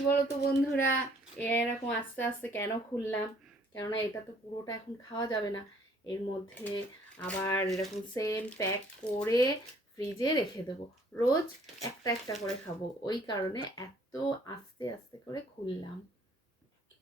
কি বলো তো বন্ধুরা, এরকম আস্তে আস্তে কেন খুললাম? কেননা এটা তো পুরোটা এখন খাওয়া যাবে না। এর মধ্যে আবার এরকম সেম প্যাক করে ফ্রিজে রেখে দেবো। রোজ একটা একটা করে খাবো, ওই কারণে এত আস্তে আস্তে করে খুললাম।